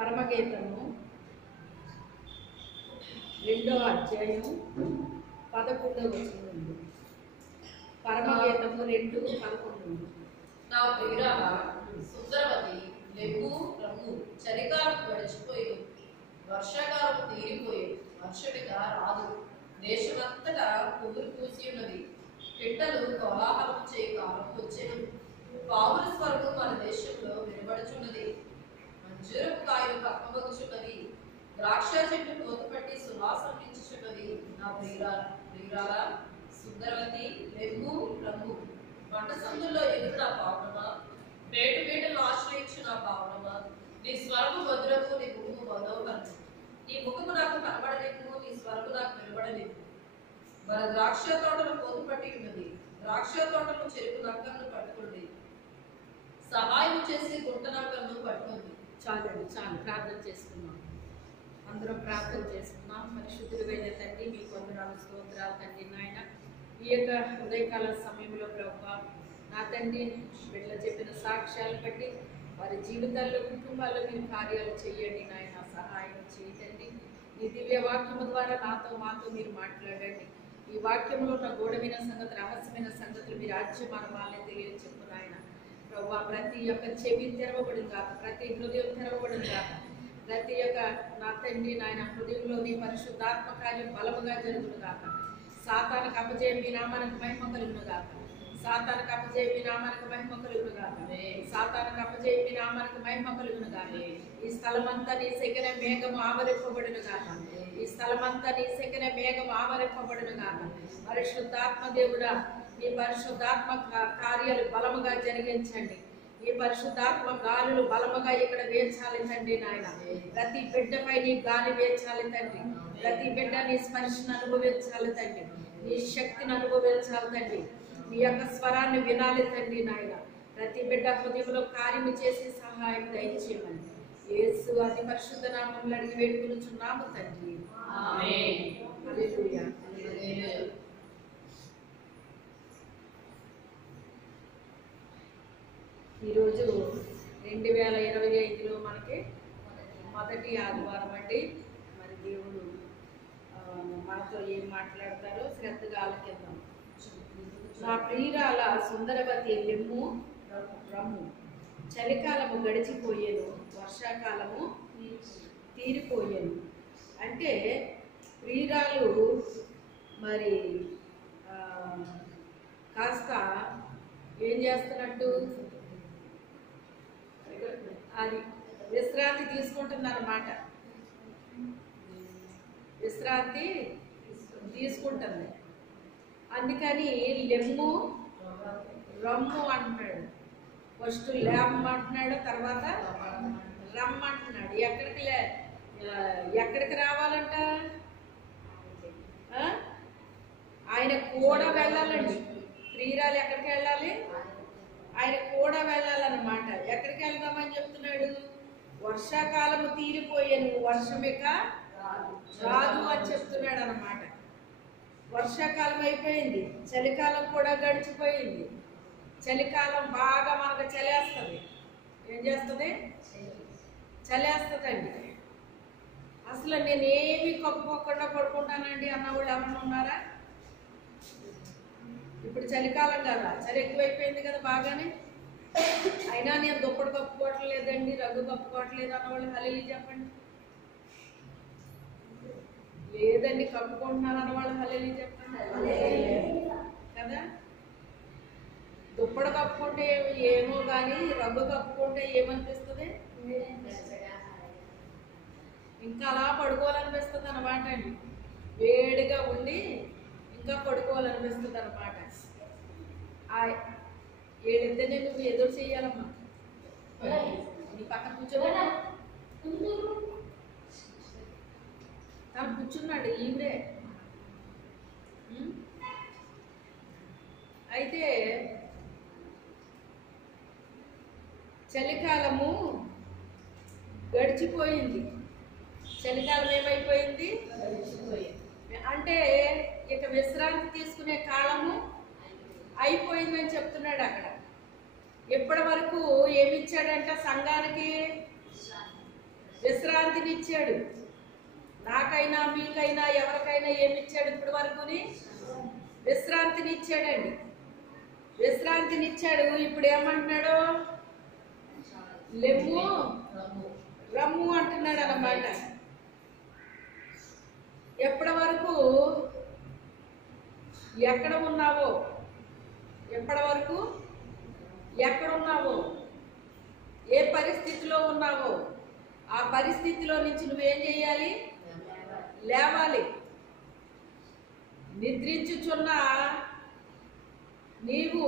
పరమగీతము 2వ అధ్యాయం 11వ వచనం. పరమగీతము 2:11. నా ప్రియురాల సుందరవతి లెగ్గు రమ్ము, చలికాలం గడిచిపోయి వర్షాకాలం తీరిపోయి వర్షమిక రాదు. దేశమంతటా పువ్వులు పూసి ఉన్నది, పిట్టలు కోలాహలం చేయ కాలం వచ్చేను. పావుల స్వరము మన దేశంలో వినబడుచున్నది, మంజూరపు కాయలు కప్పబగుచున్నవి, ద్రాక్ష చెట్టు కోతపట్టి సువాసన పెంచుచున్నది. నా ప్రియురాల సుందరవతి లెగ్గు రమ్ము, మంట సందుల్లో ఎదురు నా పావనమా, వేటు వేటలు ఆశ్రయించు నా పావనమా. నీ స్వరము మధురము, నీ ముఖము మనోహరము. నీ ముఖము నాకు కనబడలేము, నీ స్వరము నాకు వినబడలేదు. మన ద్రాక్ష తోటలు కోతు పట్టి ఉన్నది, ద్రాక్ష తోటలు చెరుకు నక్కలను పట్టుకుంది, సహాయం చేసి గుంట నక్కలను పట్టుకుంది. చాలండి, చాలు. ప్రార్థన చేసుకున్నాం, అందరం ప్రార్థన చేసుకున్నాం. పరిశుద్ధుడైన తండ్రి, మీ వందనాలు స్తోత్రాలు తండ్రి. నాయన, ఈ యొక్క ఉదయకాల సమయంలో ప్రభువా, నా తండ్రి బిడ్డలు చెప్పిన సాక్ష్యాలు బట్టి వారి జీవితాల్లో కుటుంబాల్లో మీరు కార్యాలు చేయండి నాయన, సహాయం చేయండి. ఈ దివ్య వాక్యము ద్వారా నాతో మాతో మీరు మాట్లాడండి. ఈ వాక్యంలో ఉన్న గూఢమైన సంగతి, రహస్యమైన సంగతులు మీరు రాజ్యమానమాలని తెలియచెప్పు నాయన. ప్రభువా, ప్రతి ఒక్క చెవి తెరవబడిన కాక, ప్రతి హృదయం తెరవబడిన కాక, ప్రతి ఒక్క నా తండ్రి నాయన హృదయంలోని పరిశుద్ధాత్మ కార్యం బలముగా జరుగును కాక. సాతానికి అపజయం మీ నామానికి మహిమ కలుగును గాక. సాతానికి అపజయం మీ నామానికి మహిమ కలుగును గాక. సాతానికి అపజయం మీ నామానికి మహిమ కలుగును గాక. ఈ స్థలమంతా నీ సెగన మేఘము ఆవరింపబడును గాక. ఈ స్థలమంతా నీ సెగన మేఘము ఆవరింపబడును గాక. పరిశుద్ధాత్మ దేవుడా, ఈ పరిశుద్ధాత్మ కార్యాలు బలముగా జరిగించండి. ఈ పరిశుద్ధాత్మ గాలులు బలముగా ఇక్కడ వేచాలి తండ్రి నాయన. ప్రతి బిడ్డపై నీ గాలి వేచాలి తండ్రి. ప్రతి బిడ్డ నీ స్పర్శను అనుభవించాలి తండ్రి. నీ శక్తిని అనుభవించాలి తండ్రి. నీ యొక్క స్వరాన్ని వినాలి తండ్రి నాయన. ప్రతి బిడ్డ హృదయంలో కార్యము చేసి సహాయం దయచేయమని యేసు అతి పరిశుద్ధ నామములో అడిగి వేడుకొనుచున్నాము తండ్రి. ఆమేన్. హల్లెలూయా. ఈరోజు 2025లో మనకి మొదటి ఆదివారం అండి. మరి దేవుడు మనతో ఏం మాట్లాడతారో శ్రద్ధగా ఆలకిద్దాం. నా ప్రియురాల సుందరవతి లెమ్ము రమ్ము, చలికాలము గడిచిపోయేను, వర్షాకాలము తీరిపోయేను. అంటే ప్రియురాలు మరి కాస్త ఏం చేస్తున్నట్టు, అది విశ్రాంతి తీసుకుంటుందన్నమాట. విశ్రాంతి తీసుకుంటుంది. అందుకని లెమ్ము రమ్ము అంటున్నాడు. ఫస్ట్ లెమ్ అంటున్నాడు, తర్వాత రమ్ అంటున్నాడు. ఎక్కడికి రావాలంట? ఆయన కూడా వెళ్ళాలండి. ప్రియురాలు ఎక్కడికి వెళ్ళాలి? ఆయన కూడా వెళ్ళాలన్నమాట. ఎక్కడికి వెళ్దామని చెప్తున్నాడు? వర్షాకాలము తీరిపోయాను, వర్షమిక రాదు అని చెప్తున్నాడు అన్నమాట. వర్షాకాలం అయిపోయింది, చలికాలం కూడా గడిచిపోయింది. చలికాలం బాగా మనకు చలేస్తుంది. ఏం చేస్తుంది? చలేస్తుందండి. అసలు నేనేమి కప్పుకోకుండా పడుకుంటానండి అన్నవాళ్ళు ఎవరన్నా ఉన్నారా? ఇప్పుడు చలికాలం కదా, చలి ఎక్కువైపోయింది కదా బాగానే. అయినా నేను దుప్పటి కప్పుకోవట్లేదండి, రగ్గు కప్పుకోవట్లేదు అన్నవాళ్ళు హల్లెలూయా చెప్పండి. లేదండి కప్పుకుంటున్నాను అన్నవాళ్ళు హల్లెలూయా చెప్పండి కదా. దుప్పటి కప్పుకుంటే ఏమో కానీ రగ్గు కప్పుకుంటే ఏమనిపిస్తుంది? ఇంకా అలా పడుకోవాలనిపిస్తుంది అన్నమాట అండి. వేడిగా ఉండి ఇంకా పడుకోవాలనిపిస్తుంది అనమాట. ఏడిద్దరిని నువ్వు ఎదురు చెయ్యాలమ్మా. నీ పక్కన కూర్చోబెట్టా, తను కూర్చున్నాడు ఈవిడే. అయితే చలికాలము గడిచిపోయింది. చలికాలం ఏమైపోయింది? అంటే ఇక విశ్రాంతి తీసుకునే కాలము అయిపోయిందని చెప్తున్నాడు అక్కడ. ఎప్పటి వరకు ఏమిచ్చాడంట సంఘానికి? విశ్రాంతినిచ్చాడు. నాకైనా మీకైనా ఎవరికైనా ఏమిచ్చాడు ఇప్పటి వరకుని? విశ్రాంతినిచ్చాడండి. విశ్రాంతినిచ్చాడు. ఇప్పుడు ఏమంటున్నాడు? లెమ్ము రమ్ము అంటున్నాడు అన్నమాట. ఎప్పటి వరకు ఎక్కడ ఉన్నావో, ఎప్పటి వరకు ఎక్కడున్నావో, ఏ పరిస్థితిలో ఉన్నావో ఆ పరిస్థితిలో నుంచి నువ్వేం చేయాలి? లేవాలి. నిద్రించుచున్న నీవు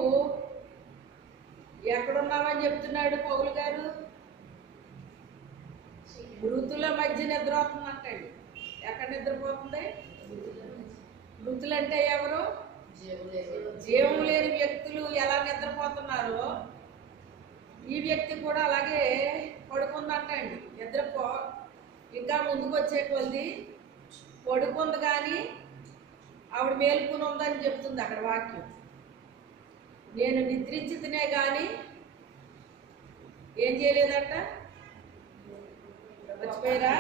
ఎక్కడున్నావని చెప్తున్నాడు పౌలు గారు? మృతుల మధ్య నిద్రపోతుందంటండి. ఎక్కడ నిద్రపోతుంది? మృతులు అంటే ఎవరు? జీవం లేని వ్యక్తులు ఎలా నిద్రపోతున్నారో ఈ వ్యక్తి కూడా అలాగే పడుకుందంటండి. నిద్రపో ఇంకా ముందుకు వచ్చే కొద్ది పడుకుంది, కానీ ఆవిడ మేలుకుని ఉందని చెప్తుంది అక్కడ వాక్యం. నేను నిద్రించి తినే కానీ ఏం చేయలేదట? మర్చిపోయారా?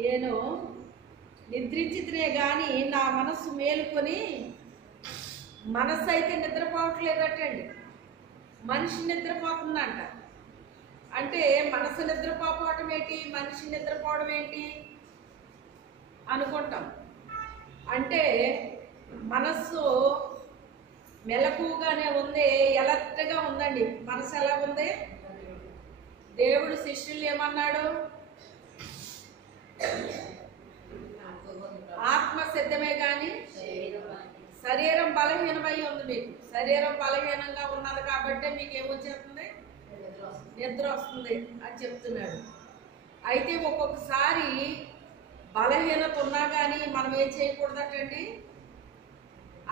నేను నిద్రించి తినే కానీ నా మనస్సు మేలుకొని, మనస్సు అయితే నిద్రపోవట్లేదటండి, మనిషి నిద్రపోతుందంట. అంటే మనసు నిద్రపోవటం ఏంటి, మనిషి నిద్రపోవడం ఏంటి అనుకుంటాం. అంటే మనస్సు మెలకుగానే ఉంది, ఎలర్ట్గా ఉందండి. మనసు ఎలా ఉంది? దేవుడు శిష్యులు ఏమన్నాడు? ఆత్మ సిద్ధమే కానీ శరీరం బలహీనమై ఉంది. మీకు శరీరం బలహీనంగా ఉన్నది కాబట్టి మీకు ఏమొచ్చేస్తుంది? నిద్ర వస్తుంది అని చెప్తున్నాడు. అయితే ఒక్కొక్కసారి బలహీనత ఉన్నా కానీ మనం ఏం చేయకూడదటండి?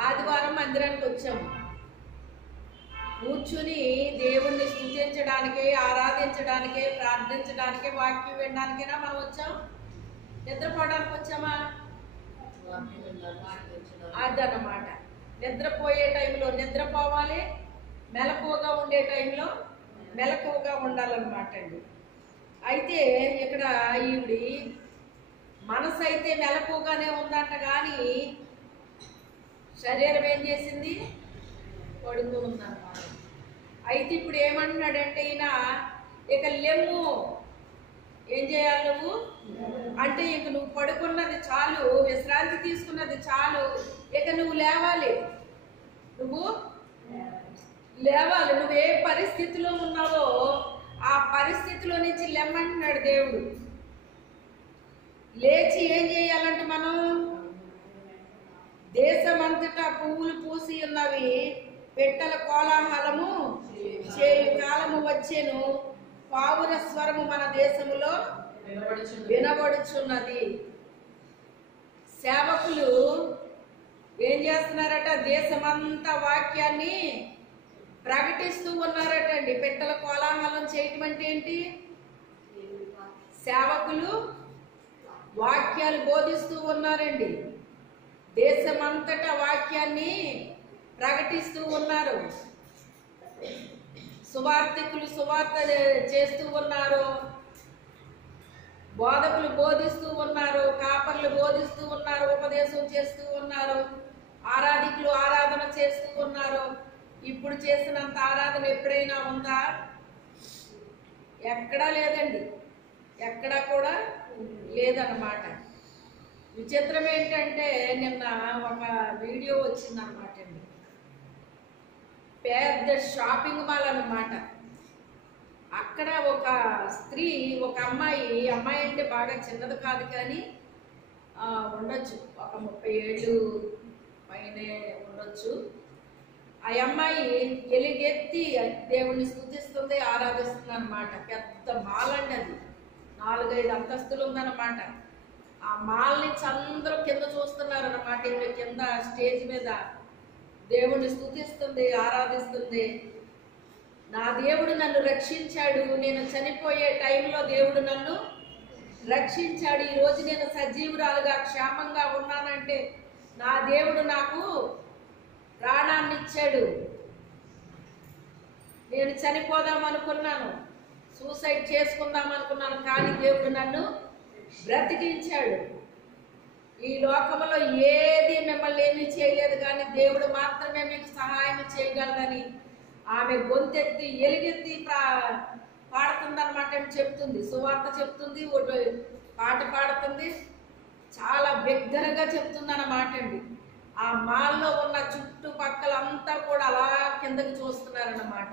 ఆదివారం మందిరానికి వచ్చాము, కూర్చుని దేవుణ్ణి స్తుతించడానికే, ఆరాధించడానికే, ప్రార్థించడానికే, వాక్యం వినడానికైనా మనం వచ్చాం? నిద్రపోవడానికి వచ్చామా? అదన్నమాట. నిద్రపోయే టైంలో నిద్రపోవాలి, మెలకువగా ఉండే టైంలో మెలకువగా ఉండాలన్నమాట అండి. అయితే ఇక్కడ ఈవిడి మనసు అయితే మెలకువగానే ఉందంట, కానీ శరీరం ఏం చేసింది? పడుకుని ఉందన్నమాట. అయితే ఇప్పుడు ఏమంటున్నాడంటే ఈయన, ఇక లెమ్ము, ఏం చేయాలి నువ్వు అంటే, ఇక నువ్వు పడుకున్నది చాలు, విశ్రాంతి తీసుకున్నది చాలు, ఇక నువ్వు లేవాలి. నువ్వు లేవాలి. నువ్వు ఏ పరిస్థితిలో ఉన్నావో ఆ పరిస్థితిలో నుంచి లెమ్మంటున్నాడు దేవుడు. లేచి ఏం చేయాలంటే, మనం దేశమంతటా పువ్వులు పూసి ఉన్నవి, పెట్టెల కోలాహలము చేయు కాలము వచ్చెను, పావుర స్వరము మన దేశములో వినబడుచున్నది. సేవకులు ఏం చేస్తున్నారట? దేశమంతా వాక్యాన్ని ప్రకటిస్తూ ఉన్నారటండి. పెట్టెల కోలాహలం చేయటం అంటే ఏంటి? సేవకులు వాక్యాలు బోధిస్తూ ఉన్నారండి. దేశమంతటా వాక్యాన్ని ప్రకటిస్తూ ఉన్నారు. సువార్తికులు సువార్త చేస్తూ ఉన్నారు, బోధకులు బోధిస్తూ ఉన్నారు, కాపర్లు బోధిస్తూ ఉన్నారు, ఉపదేశం చేస్తూ ఉన్నారు, ఆరాధికులు ఆరాధన చేస్తూ ఉన్నారు. ఇప్పుడు చేసినంత ఆరాధన ఎప్పుడైనా ఉందా? ఎక్కడా లేదండి, ఎక్కడా కూడా లేదన్నమాట. విచిత్రం ఏంటంటే, నిన్న ఒక వీడియో వచ్చిందన్నమాట అండి. పెద్ద షాపింగ్ మాల్ అన్నమాట. అక్కడ ఒక స్త్రీ, ఒక అమ్మాయి అంటే బాగా చిన్నది కాదు, కానీ ఉండొచ్చు, ఒక 30 ఏళ్ళు పైనే ఉండొచ్చు. ఆ అమ్మాయి ఎలుగెత్తి దేవుణ్ణి స్తుతిస్తుంది, ఆరాధిస్తుంది అన్నమాట. పెద్ద మాల్ అండి, అది 4-5 అంతస్తులు ఉందన్నమాట. ఆ మాల్ నుంచి అందరూ కింద చూస్తున్నారు అన్నమాట. ఇక్కడ కింద స్టేజ్ మీద దేవుణ్ణి స్తుతిస్తుంది, ఆరాధిస్తుంది. నా దేవుడు నన్ను రక్షించాడు, నేను చనిపోయే టైంలో దేవుడు నన్ను రక్షించాడు, ఈరోజు నేను సజీవురాలుగా క్షేమంగా ఉన్నానంటే నా దేవుడు నాకు ప్రాణాన్ని ఇచ్చాడు. నేను చనిపోదాం అనుకున్నాను, సూసైడ్ చేసుకుందాం అనుకున్నాను, కానీ దేవుడు నన్ను బ్రతికించాడు. ఈ లోకంలో ఏది మిమ్మల్ని ఏమీ చేయలేదు, కానీ దేవుడు మాత్రమే మీకు సహాయం చేయగలదని ఆమె గొంతెత్తి ఎలుగెత్తి పాడుతుందన్నమాట అని చెప్తుంది. సువార్త చెప్తుంది, ఒకటి పాట పాడుతుంది, చాలా బిగ్గరగా చెప్తుంది అన్నమాట అండి. ఆ మాల్లో ఉన్న చుట్టుపక్కల అంతా కూడా అలా కిందకి చూస్తున్నారన్నమాట.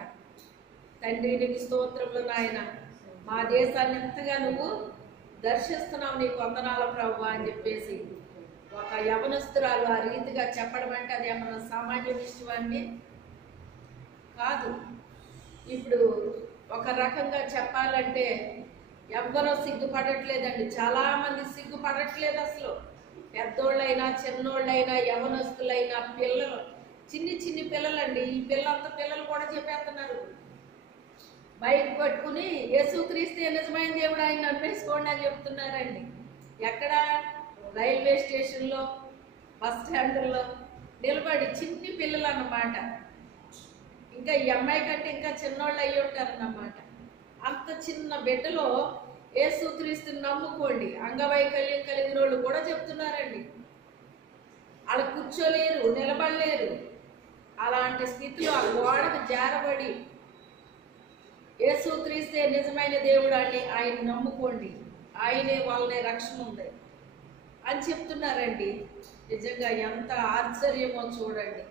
తండ్రి నీకు స్తోత్రములు నాయన, మా దేశాన్ని ఎంతగా నువ్వు దర్శిస్తున్నావు, నీకు వందనాల ప్రభువా అని చెప్పేసి ఒక యవనస్తురాలు ఆ రీతిగా చెప్పడం అంటే అది ఏమన్నా సామాన్య విషయాన్ని కాదు. ఇప్పుడు ఒక రకంగా చెప్పాలంటే ఎవ్వరూ సిగ్గుపడట్లేదండి, చాలామంది సిగ్గుపడట్లేదు అసలు. పెద్దోళ్ళైనా చిన్నోళ్ళైనా యవనస్తులైనా పిల్లలు, చిన్ని పిల్లలండి, ఈ పిల్లలు కూడా చెప్పేస్తున్నారు. బైక్ పట్టుకుని యేసుక్రీస్తే నిజమైన దేవుడు, ఆయన నమ్మేసుకోండి అని చెప్తున్నారండి. ఎక్కడ? రైల్వే స్టేషన్లో, బస్ స్టాండ్లో నిలబడి చిన్ని పిల్లలు అన్నమాట. ఇంకా ఈ అమ్మాయి కంటే ఇంకా చిన్నోళ్ళు అయ్యి ఉంటారన్నమాట. అంత చిన్న బిడ్డలో యేసుక్రీస్తుని నమ్ముకోండి, అంగవైకల్యం కలిగిన వాళ్ళు కూడా చెప్తున్నారండి. వాళ్ళు కూర్చోలేరు, నిలబడలేరు. అలాంటి స్థితిలో ఆ గోడకు జారబడి యేసుక్రీస్తే నిజమైన దేవుడు అని ఆయన నమ్ముకోండి, ఆయనే వాళ్ళనే రక్షణ ఉంది అని చెప్తున్నారండి. నిజంగా ఎంత ఆశ్చర్యమో చూడండి.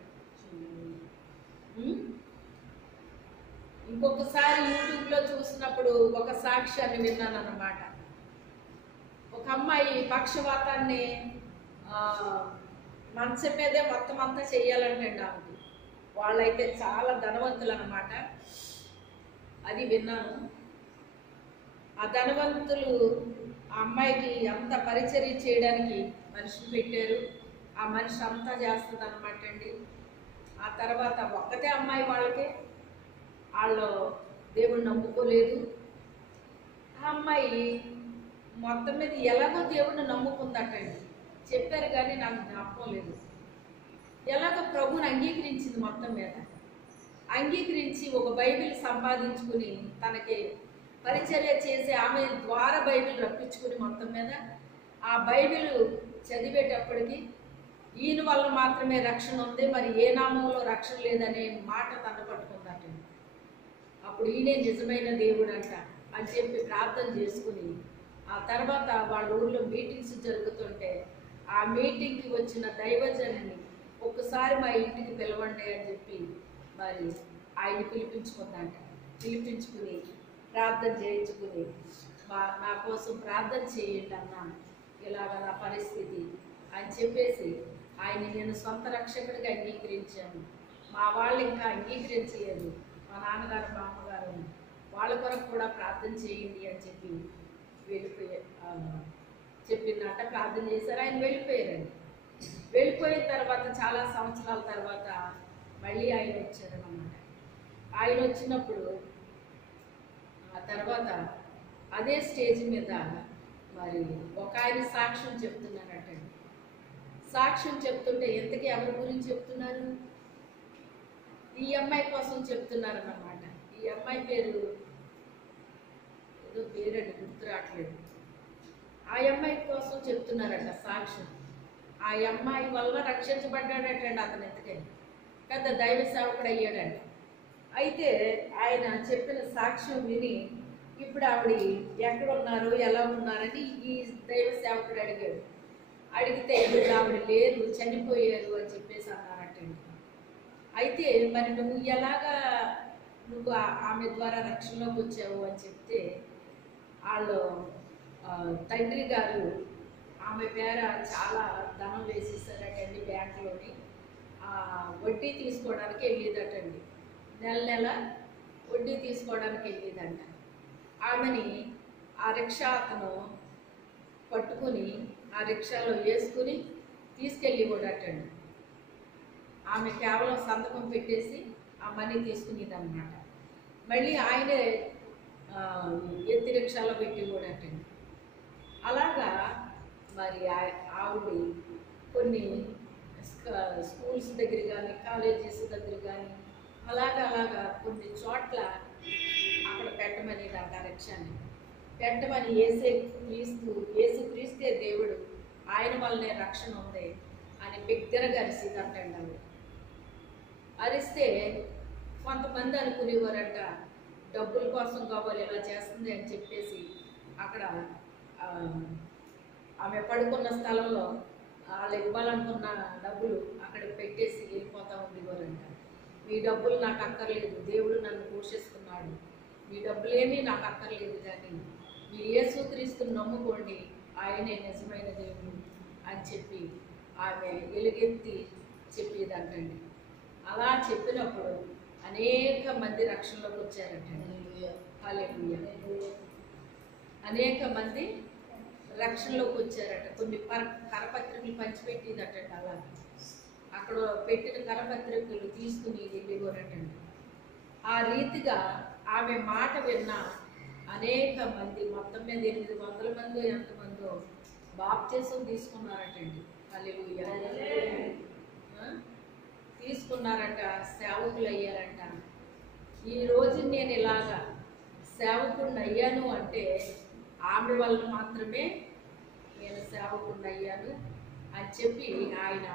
ఇంకొకసారి యూట్యూబ్లో చూసినప్పుడు ఒక సాక్ష్యాన్ని విన్నాను అన్నమాట. ఒక అమ్మాయి పక్షవాతాన్ని మంచం మీదే మొత్తం అంతా చెయ్యాలంటండి ఆమెకి. వాళ్ళైతే చాలా ధనవంతులు అన్నమాట. అది విన్నాను. ఆ ధనవంతులు ఆ అమ్మాయికి అంత పరిచర్య చేయడానికి మనిషిని పెట్టారు. ఆ మనిషి అంతా చేస్తుంది అనమాట అండి. ఆ తర్వాత ఒక్కతే అమ్మాయి, వాళ్ళు దేవుడు నమ్ముకోలేదు. ఆ అమ్మాయి మొత్తం మీద ఎలాగో దేవుడిని నమ్ముకుందటండి, చెప్పారు కానీ నాకు జ్ఞాపకం లేదు. ఎలాగో ప్రభుని అంగీకరించింది, మొత్తం మీద అంగీకరించి ఒక బైబిల్ సంపాదించుకుని తనకి పరిచర్య చేసి ఆమె ద్వారా బైబిల్ రప్పించుకుని మొత్తం మీద ఆ బైబిల్ చదివేటప్పటికి ఈయన వల్ల మాత్రమే రక్షణ ఉంది, మరి ఏ నామంలో రక్షణ లేదనే మాట తన పట్టుకుందటండి. అప్పుడు ఈయనే నిజమైన దేవుడు అంట అని చెప్పి ప్రార్థన చేసుకుని ఆ తర్వాత వాళ్ళ ఊళ్ళో మీటింగ్స్ జరుగుతుంటే ఆ మీటింగ్కి వచ్చిన దైవజనుని ఒక్కసారి మా ఇంటికి పిలవండి అని చెప్పి మరి ఆయన పిలిపించుకుని ప్రార్థన చేయించుకుని నా కోసం ప్రార్థన చేయండి అన్నా, ఇలాగ నా పరిస్థితి అని చెప్పేసి ఆయన నేను సొంత రక్షకుడిగా అంగీకరించాను. మా వాళ్ళు ఇంకా అంగీకరించలేదు, మా నాన్నగారు మా అమ్మగారు, వాళ్ళ కొరకు కూడా ప్రార్థన చేయండి అని చెప్పి చెప్పిందంట. ప్రార్థన చేశారు, ఆయన వెళ్ళిపోయారండి. వెళ్ళిపోయిన తర్వాత చాలా సంవత్సరాల తర్వాత మళ్ళీ ఆయన వచ్చారన్నమాట. ఆయన వచ్చినప్పుడు ఆ తర్వాత అదే స్టేజ్ మీద మరి ఒక ఆయన సాక్ష్యం చెప్తున్నారటండి. సాక్ష్యం చెప్తుంటే ఎంతకీ ఎవరి గురించి చెప్తున్నారు? ఈ అమ్మాయి కోసం చెప్తున్నారన్నమాట. ఈ అమ్మాయి పేరు ఏదో పేరండి, గుర్తు రావట్లేదు. ఆ అమ్మాయి కోసం చెప్తున్నారట సాక్ష్యం. ఆ అమ్మాయి వల్ల రక్షించబడ్డాడటండి అతను, ఎంతకని పెద్ద దైవ సేవకుడు అయ్యాడంట. అయితే ఆయన చెప్పిన సాక్ష్యం విని ఇప్పుడు ఆవిడ ఎక్కడున్నారు, ఎలా ఉన్నారని ఈ దైవ సేవకుడు అడిగాడు. అడిగితే ఇప్పుడు ఆవిడ లేరు, చనిపోయారు అని చెప్పేసి అన్నారటండి. అయితే మరి నువ్వు ఆమె ద్వారా రక్షణలోకి వచ్చావు అని చెప్తే వాళ్ళు తండ్రి గారు ఆమె పేర చాలా ధనం వేసేసారటండి బ్యాంకులోని. వడ్డీ తీసుకోవడానికి వెళ్ళేదటండి, నెల వడ్డీ తీసుకోవడానికి వెళ్ళేదంట. ఆమెని ఆ రిక్షా అతను పట్టుకుని ఆ రిక్షాలో వేసుకుని తీసుకెళ్ళి కూడాటండి. ఆమె కేవలం సంతకం పెట్టేసి ఆ మనీ తీసుకునేదన్నమాట. మళ్ళీ ఆయనే ఎత్తి రిక్షాలో పెట్టి కూడాటండి. అలాగా మరి ఆవిడ కొన్ని స్కూల్స్ దగ్గర కానీ కాలేజెస్ దగ్గర కానీ అలాగా కొన్ని చోట్ల అక్కడ పెట్టమని ఆ రిక్షాని పెట్టమని యేసు క్రీస్తే దేవుడు, ఆయన వల్లనే రక్షణ ఉంది అని బిగ్గరగా అరిసిదంటండి ఆవిడ. అరిస్తే కొంతమంది అనుకునేవారంట డబ్బుల కోసం కావాలి ఇలా చేస్తుంది అని చెప్పేసి అక్కడ ఆమె పడుకున్న స్థలంలో వాళ్ళు ఇవ్వాలనుకున్న డబ్బులు అక్కడ పెట్టేసి వెళ్ళిపోతూ ఉండేవారంట. మీ డబ్బులు నాకు అక్కర్లేదు, దేవుడు నన్ను పోషిస్తున్నాడు, మీ డబ్బులేమీ నాకు అక్కర్లేదు, కానీ మీరు యేసుక్రీస్తుని నమ్ముకోండి, ఆయనే నిజమైన దేవుడు అని చెప్పి ఆమె ఎలుగెత్తి చెప్పేదంటండి. అలా చెప్పినప్పుడు అనేక మంది రక్షణలోకి వచ్చారంటండి. హల్లెలూయా. అనేక మంది రక్షణలోకి వచ్చారట. కొన్ని కరపత్రికలు పంచిపెట్టిందటండి. అలా అక్కడ పెట్టిన కరపత్రికలు తీసుకుని వెళ్ళేవారటండి. ఆ రీతిగా ఆమె మాట విన్న అనేక మంది, మొత్తం మీద 800 మంది ఎంతమందో బాప్తిసం తీసుకున్నారటండి. హల్లెలూయా. తీసుకున్నారట, సేవకులు అయ్యారంట. ఈ రోజు నేను ఇలాగా సేవకుడిని అయ్యాను అంటే ఆమె వల్ల మాత్రమే నేను సేవకుడిని అయ్యాను అని చెప్పి ఆయన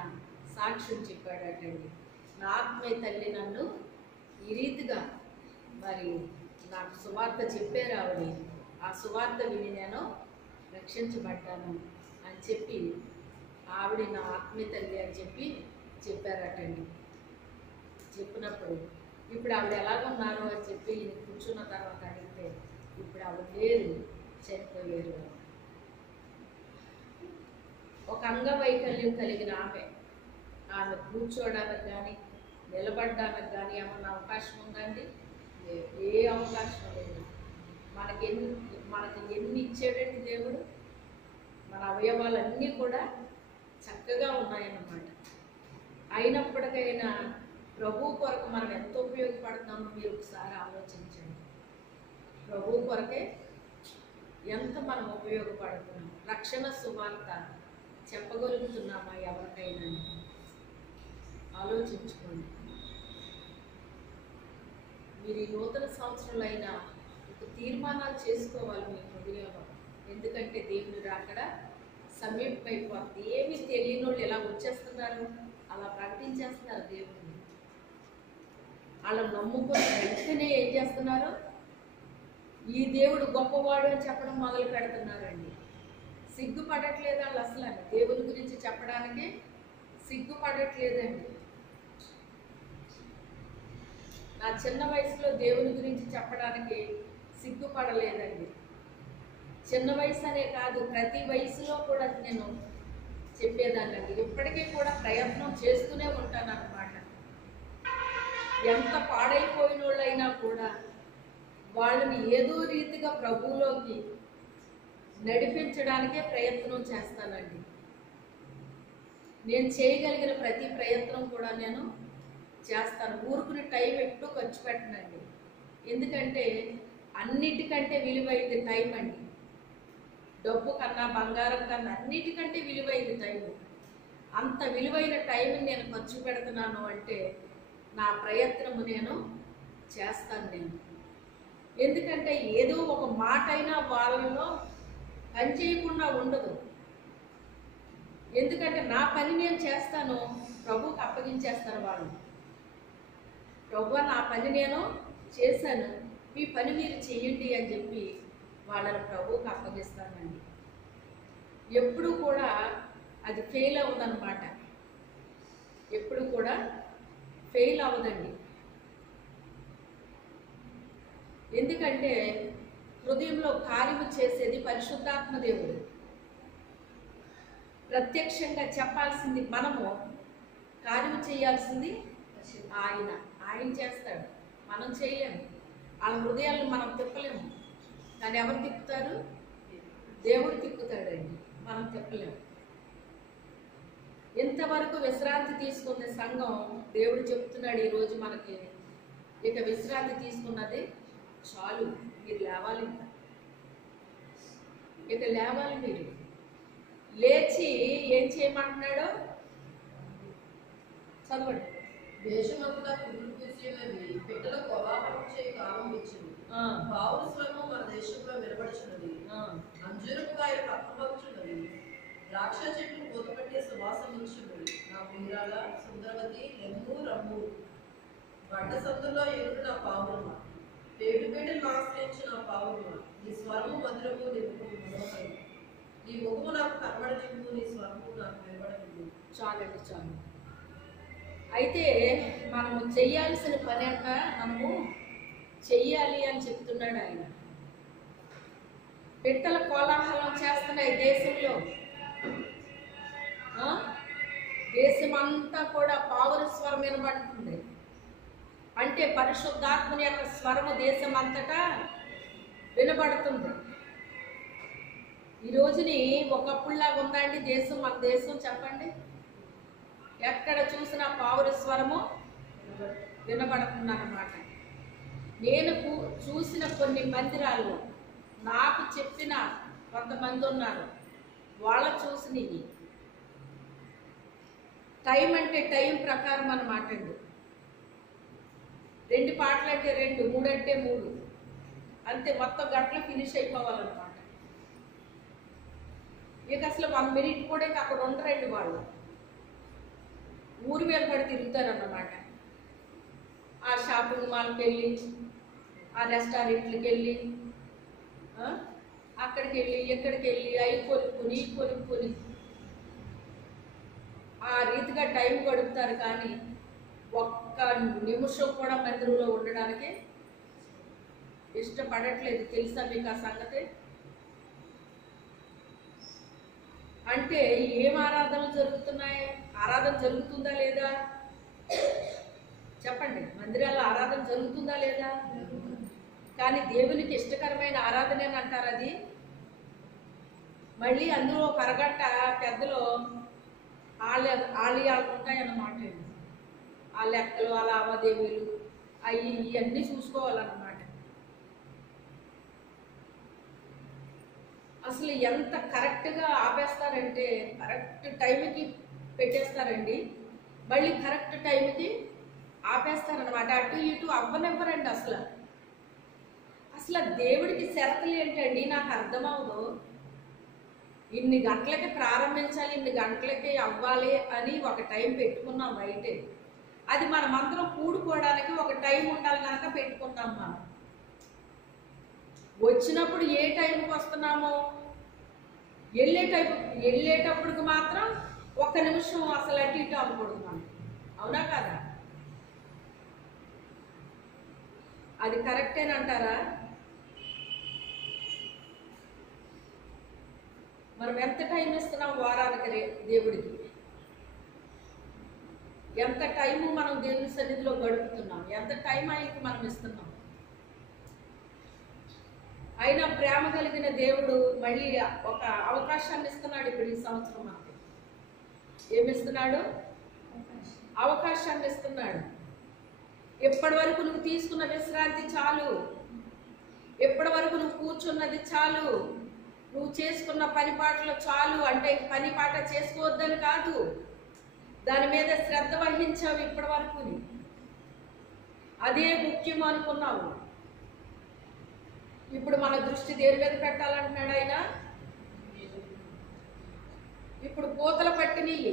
సాక్ష్యం చెప్పాడటండి. నా ఆత్మీయ తల్లి నన్ను ఈ రీతిగా మరి నాకు సువార్త చెప్పారు ఆవిడ, ఆ సువార్త విని నేను రక్షించబడ్డాను అని చెప్పి ఆవిడ నా ఆత్మీయ తల్లి అని చెప్పి చెప్పారటండి. చెప్పినప్పుడు ఇప్పుడు ఆవిడ ఎలాగున్నారు అని చెప్పి కూర్చున్న తర్వాత అడిగితే ఇప్పుడు ఆవిడ లేరు, చనిపోయారు. ఒక అంగవైకల్యం కలిగిన ఆమె కూర్చోవడానికి కానీ నిలబడడానికి కానీ ఏమన్నా అవకాశం ఉందండి? ఏ అవకాశం లేదు. మనకి ఎన్ని ఇచ్చాడండి దేవుడు? మన అవయవాలన్నీ కూడా చక్కగా ఉన్నాయన్నమాట. అయినప్పటికైనా ప్రభు కొరకు మనం ఎంత ఉపయోగపడుతున్నామో మీరు ఒకసారి ఆలోచించండి. ప్రభు కొరకే ఎంత మనం ఉపయోగపడుతున్నాం, రక్షణ సువార్త చెప్పగలుగుతున్నామా ఎవరికైనా? ఆలోచించుకోండి. మీరు ఈ నూతన సంవత్సరంలో అయినా ఒక తీర్మానాలు చేసుకోవాలి మీ హృదయంలో. ఎందుకంటే దేవుడు రాకడ సమీపమైపోతుంది. ఏమీ తెలియని వాళ్ళు ఎలా వచ్చేస్తున్నారు, అలా ప్రకటించేస్తున్నారు దేవుడిని. అలా నమ్ముకొని వెంటనే ఏం చేస్తున్నారు? ఈ దేవుడు గొప్పవాడు అని చెప్పడం మొదలు పెడుతున్నారండి. సిగ్గుపడట్లేదు వాళ్ళు అసలు. దేవుని గురించి చెప్పడానికి సిగ్గుపడట్లేదండి. నా చిన్న వయసులో దేవుని గురించి చెప్పడానికి సిగ్గుపడలేదండి. చిన్న వయసు అనే కాదు, ప్రతి వయసులో కూడా నేను చెప్పేదాన్నండి. ఇప్పటికీ కూడా ప్రయత్నం చేస్తూనే ఉంటాను అన్నమాట. ఎంత పాడైపోయిన వాళ్ళైనా కూడా వాళ్ళని ఏదో రీతిగా ప్రభువులోకి నడిపించడానికే ప్రయత్నం చేస్తానండి. నేను చేయగలిగిన ప్రతి ప్రయత్నం కూడా నేను చేస్తాను. ఊరుకుని టైం ఎప్పుడూ ఖర్చు పెట్టనండి. ఎందుకంటే అన్నిటికంటే విలువైంది టైం అండి. డబ్బు కన్నా బంగారం కన్నా అన్నిటికంటే విలువైంది టైం. అంత విలువైన టైంని నేను ఖర్చు పెడుతున్నాను అంటే నా ప్రయత్నము నేను చేస్తాను నేను. ఎందుకంటే ఏదో ఒక మాట అయినా వాళ్ళలో పని చేయకుండా ఉండదు. ఎందుకంటే నా పని నేను చేస్తాను, ప్రభువుకి అప్పగించేస్తాను. వాళ్ళు ప్రభు నా పని నేను చేశాను, మీ పని మీరు చెయ్యండి అని చెప్పి వాళ్ళని ప్రభువుకి అప్పగిస్తానండి. ఎప్పుడు కూడా అది ఫెయిల్ అవ్వదన్నమాట. ఎప్పుడు కూడా ఫెయిల్ అవ్వదండి. ఎందుకంటే హృదయంలో కార్యము చేసేది పరిశుద్ధాత్మ దేవుడు. ప్రత్యక్షంగా చెప్పాల్సింది మనము, కార్యము చేయాల్సింది ఆయన చేస్తాడు. మనం చేయలేము. వాళ్ళ హృదయాలను మనం తిప్పలేము. కానీ ఎవరు తిప్పుతారు? దేవుడు తిప్పుతాడండి, మనం తిప్పలేము. ఎంతవరకు విశ్రాంతి తీసుకునే సంఘం దేవుడు చెప్తున్నాడు ఈరోజు మనకి, ఇక విశ్రాంతి తీసుకున్నది చాలు, మీరు లేవాలి, ఇక లేవాలి. మీరు లేచి ఏం చేయమంటున్నాడో చదవండి. దేశమంతా కురులు పూసినది, పెట్టెల కోలాహలం చేయి కాలం వచ్చింది. పావుల స్వరము మన దేశంలో వినబడుచున్నది. అంజూరపు కాయలు పక్కపడుచున్నది, ద్రాక్ష చెట్లు పూతపట్టే సువాసన ఉంచున్నది. నా ప్రియురాల సుందరవతి లెమ్ము రమ్ము. బండ సందులో ఎగురు నా పావురమ్మ, పేటు పేటను ఆశ్రయించు నా పావురమ్మ. నీ స్వరము మధురము, నీ ముఖము మనోహరము. నీ ముఖము నాకు కనబడనివ్వు, నీ స్వరము నాకు వినబడనివ్వు. చాలండి, చాలు. అయితే మనము చెయ్యాల్సిన పని అంట మనము చెయ్యాలి అని చెప్తున్నాడు ఆయన. పిట్టల కోలాహలం చేస్తున్నాయి దేశంలో. దేశమంతా కూడా పావుర స్వరం వినబడుతుంది. అంటే పరిశుద్ధాత్మని యొక్క స్వరము దేశం అంతటా వినబడుతుంది. ఈ రోజుని ఒకప్పుడులాగా ఉందా అండి దేశం? మన దేశం చెప్పండి. ఎక్కడ చూసినా పావుర స్వరము వినబడుతుందన్నమాట. నేను చూసిన కొన్ని మందిరాల్లో నాకు చెప్పిన కొంతమంది ఉన్నారు, వాళ్ళ చూసినవి టైం అంటే టైం ప్రకారం అన్నమాట అండి. 2 పాటలు అంటే 2, 3 అంటే 3, అంతే. మొత్తం గంటలు ఫినిష్ అయిపోవాలన్నమాట. ఇక అసలు 1 మినిట్ కూడా ఇక అక్కడ ఉండరండి వాళ్ళు. ఊరి మీద పడి తిరుగుతారన్నమాట. ఆ షాపింగ్ మాల్కి వెళ్ళి, ఆ రెస్టారెంట్లకి వెళ్ళి, అక్కడికి వెళ్ళి, ఎక్కడికి వెళ్ళి, అవి కొనుక్కొని ఆ రీతిగా టైం గడుపుతారు. కానీ ఒక్క నిమిషం కూడా మందిరంలో ఉండడానికి ఇష్టపడట్లేదు. తెలుసా మీకు ఆ సంగతి? అంటే ఏం ఆరాధనలు జరుగుతున్నాయి? ఆరాధన జరుగుతుందా లేదా చెప్పండి. మందిరాల్లో ఆరాధన జరుగుతుందా లేదా? కానీ దేవునికి ఇష్టకరమైన ఆరాధన అని అంటారు అది. మళ్ళీ అందులో ఒక అరగంట పెద్దలో ఆలయాలు ఉంటాయన్నమాట. ఆ లెక్కలు, ఆ లావాదేవీలు, అవి ఇవన్నీ చూసుకోవాలన్నమాట. అసలు ఎంత కరెక్ట్గా ఆపేస్తారంటే కరెక్ట్ టైంకి పెట్టేస్తారండి, మళ్ళీ కరెక్ట్ టైంకి ఆపేస్తారనమాట. అటు ఇటు అవ్వనివ్వరండి. అసలు దేవుడికి షరతులు ఏంటండి నాకు అర్థమవదు. ఇన్ని గంటలకి ప్రారంభించాలి, ఇన్ని గంటలకి అవ్వాలి అని ఒక టైం పెట్టుకున్నాం రైటే. అది మనమందరం కూడుకోవడానికి ఒక టైం ఉండాలి కనుక పెట్టుకున్నాం. మనం వచ్చినప్పుడు ఏ టైంకి వస్తున్నామో వెళ్ళేటప్పటికి మాత్రం 1 నిమిషం అసలు అటు ఇటు అవ్వకూడదు మనం. అవునా కదా? అది కరెక్టేనంటారా? మనం ఎంత టైం ఇస్తున్నాం వారానికి దేవుడికి? ఎంత టైము మనం దేవుని సన్నిధిలో గడుపుతున్నాం? ఎంత టైం ఆయనకి మనం ఇస్తున్నాం? అయినా ప్రేమ కలిగిన దేవుడు మళ్ళీ ఒక అవకాశాన్ని ఇస్తున్నాడు. ఇప్పుడు ఈ సంవత్సరం మనకి ఏమిస్తున్నాడు? అవకాశాన్ని ఇస్తున్నాడు. ఎప్పటి వరకు నువ్వు తీసుకున్న విశ్రాంతి చాలు, ఎప్పటి వరకు నువ్వు కూర్చున్నది చాలు, నువ్వు చేసుకున్న పనిపాటలు చాలు. అంటే పని పాట చేసుకోవద్దని కాదు, దాని మీద శ్రద్ధ వహించావు ఇప్పటి వరకు, అదే ముఖ్యం అనుకున్నావు. ఇప్పుడు మన దృష్టి దేని మీద పెట్టాలంటున్నాడు ఆయన? ఇప్పుడు పూతలు పట్టినవి.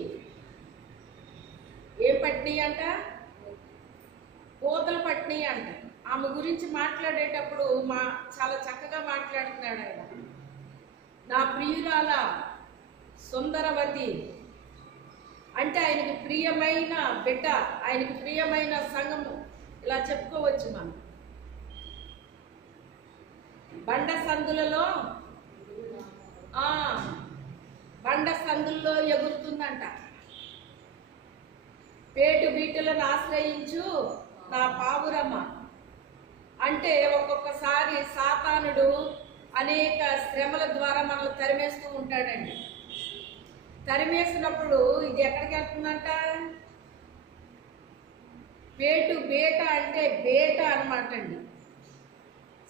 ఏం పట్టినవి అంట? పూతలు పట్టినవి అంట. ఆమె గురించి మాట్లాడేటప్పుడు చాలా చక్కగా మాట్లాడుతున్నాడు ఆయన. నా ప్రియురాల సుందరవతి అంటే ఆయనకి ప్రియమైన బిడ్డ, ఆయనకి ప్రియమైన సంఘము, ఇలా చెప్పుకోవచ్చు మనం. బండ సందుల్లో ఎగురుతుందంట. పేటు బీటులను ఆశ్రయించు నా పావురమ్మ. అంటే ఒక్కొక్కసారి సాతానుడు అనేక శ్రమల ద్వారా మనల్ని తరిమేస్తూ ఉంటాడండి. తరిమేసినప్పుడు ఇది ఎక్కడికి వెళ్తుందంట? పేటు బేట అంటే బేట అనమాట అండి.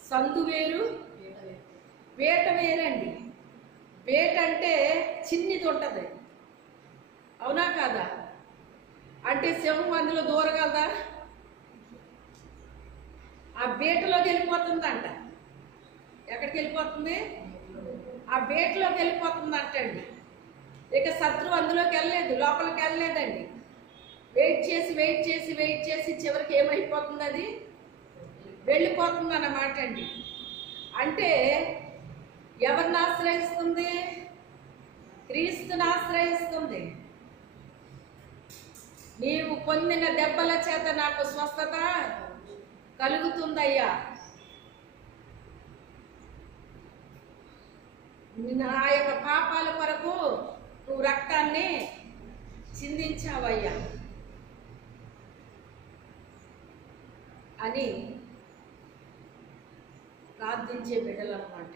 సందు వేరు, బేట వేరండి. బేట అంటే చిన్నిది ఉంటుంది. అవునా కాదా? అంటే సింహం అందులో దూరగలదా? ఆ బేటలోకి వెళ్ళిపోతుందంట. ఎక్కడికి వెళ్ళిపోతుంది? ఆ బేటలోకి వెళ్ళిపోతుంది అంటండి. ఇక శత్రువు అందులోకి వెళ్ళలేదు, లోపలికి వెళ్ళలేదండి. వెయిట్ చేసి చివరికి ఏమైపోతుంది? అది వెళ్ళిపోతుంది అన్నమాట అండి. అంటే ఎవరిని ఆశ్రయిస్తుంది? క్రీస్తుని ఆశ్రయిస్తుంది. నీవు పొందిన దెబ్బల చేత నాకు స్వస్థత కలుగుతుందయ్యా, నా యొక్క పాపాల కొరకు నువ్వు రక్తాన్ని చిందించావయ్యా అని ప్రార్థించే బిడ్డలు అన్నమాట.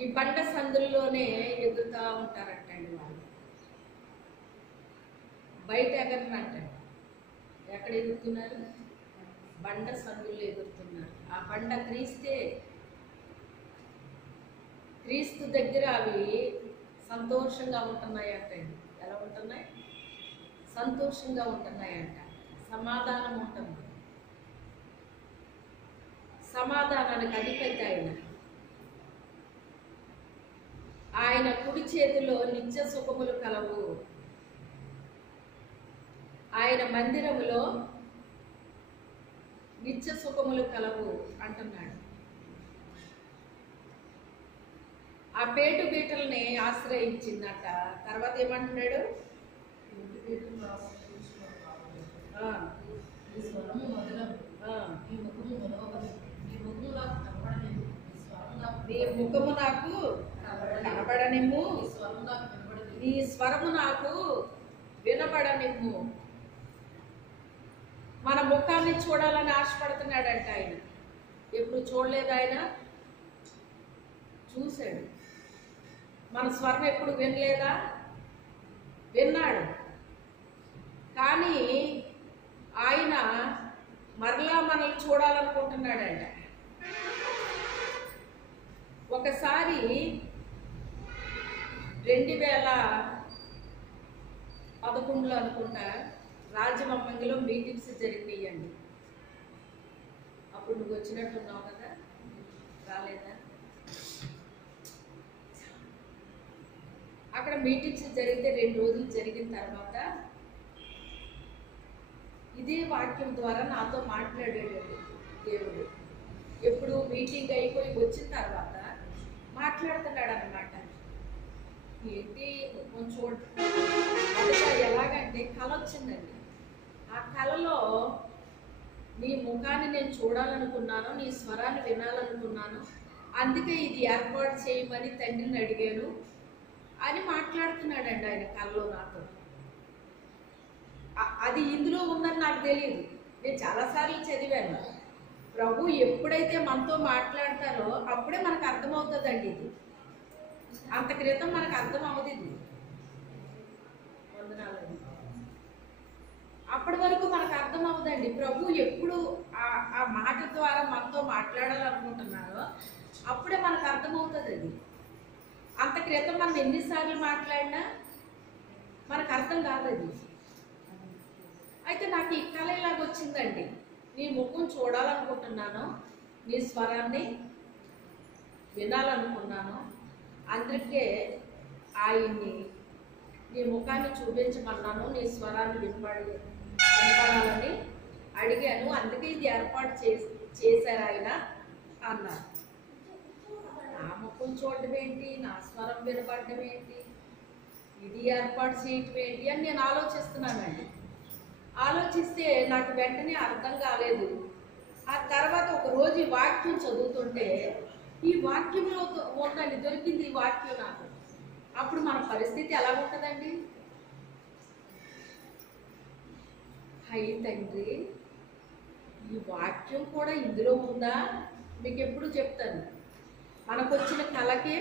ఈ బండ సందుల్లోనే ఎగురుతూ ఉంటారంటండి వాళ్ళు. బయట ఎగరనంటండి. ఎక్కడ ఎగురుతున్నారు? బండ సందుల్లో ఎగురుతున్నారు. ఆ బండ క్రీస్తే. క్రీస్తు దగ్గర అవి సంతోషంగా ఉంటున్నాయంటండి. ఎలా ఉంటున్నాయి? సంతోషంగా ఉంటున్నాయంట. సమాధానం ఉంటుంది. సమాధానానికి అధిపతి ఆయన. ఆయన కుడి చేతిలో నిత్య సుఖములు కలవు. ఆయన మందిరములో నిత్య సుఖములు కలవు అంటున్నాడు. ఆ పేటు బీటల్ని ఆశ్రయించిందట. తర్వాత ఏమంటున్నాడు? నీ ముఖము నాకు కనబడనిమ్ము, నీ స్వరము నాకు వినబడనిమ్ము. మన ముఖాన్ని చూడాలని ఆశపడుతున్నాడంట ఆయన. ఎప్పుడు చూడలేదు ఆయన, చూశాడు. మన స్వరం ఎప్పుడు వినలేదా? విన్నాడు. కానీ ఆయన మరలా మనల్ని చూడాలనుకుంటున్నాడంట. ఒకసారి 2011లో అనుకుంటా రాజమమ్మంగిలో మీటింగ్స్ జరిగినాయండి. అప్పుడు నువ్వు వచ్చినట్టున్నావు కదా, రాలేదా? అక్కడ మీటింగ్స్ జరిగితే 2 రోజులు జరిగిన తర్వాత ఇదే వాక్యం ద్వారా నాతో మాట్లాడాడు దేవుడు. ఎప్పుడు మీటింగ్ అయిపోయి వచ్చిన తర్వాత మాట్లాడుతున్నాడు అన్నమాట. ఏంటి కొంచెం మొదట ఎలాగంటే కళ వచ్చిందండి. ఆ కళలో నీ ముఖాన్ని నేను చూడాలనుకున్నాను, నీ స్వరాన్ని వినాలనుకున్నాను, అందుకే ఇది ఏర్పాటు చేయమని తండ్రిని అడిగాను అని మాట్లాడుతున్నాడండి ఆయన కళలో నాతో. అది ఇందులో ఉందని నాకు తెలియదు. నేను చాలాసార్లు చదివాను. ప్రభు ఎప్పుడైతే మనతో మాట్లాడతారో అప్పుడే మనకు అర్థమవుతుందండి. ఇది అంత క్రితం మనకు అర్థం అవ్వదు. ఇది వందనాలండి. అప్పటి వరకు మనకు అర్థం అవ్వదండి. ప్రభు ఎప్పుడు ఆ మాట ద్వారా మనతో మాట్లాడాలనుకుంటున్నారో అప్పుడే మనకు అర్థమవుతుంది. అది అంత క్రితం మనం ఎన్నిసార్లు మాట్లాడినా మనకు అర్థం కాదు. అది అయితే నాకు ఈ కళ ఇలాగొచ్చిందండి. నీ ముఖం చూడాలనుకుంటున్నాను, నీ స్వరాన్ని వినాలనుకున్నాను, అందుకే ఆయన్ని నీ ముఖాన్ని చూపించమన్నాను, నీ స్వరాన్ని వినపడాలని అడిగాను, అందుకే ఇది ఏర్పాటు చేశారు ఆయన అన్నారు. నా ముఖం చూడడం ఏంటి, నా స్వరం వినపడడం ఏంటి, ఇది ఏర్పాటు చేయటం ఏంటి అని నేను ఆలోచిస్తున్నానండి. ఆలోచిస్తే నాకు వెంటనే అర్థం కాలేదు. ఆ తర్వాత ఒక రోజు ఈ వాక్యం చదువుతుంటే ఈ వాక్యంలో ఉందండి, దొరికింది ఈ వాక్యం నాకు. అప్పుడు మన పరిస్థితి ఎలా ఉంటుందండి? అయ్యి తండ్రి, ఈ వాక్యం కూడా ఇందులో ఉందా? మీకు ఎప్పుడు చెప్తాను, మనకు వచ్చిన కళకి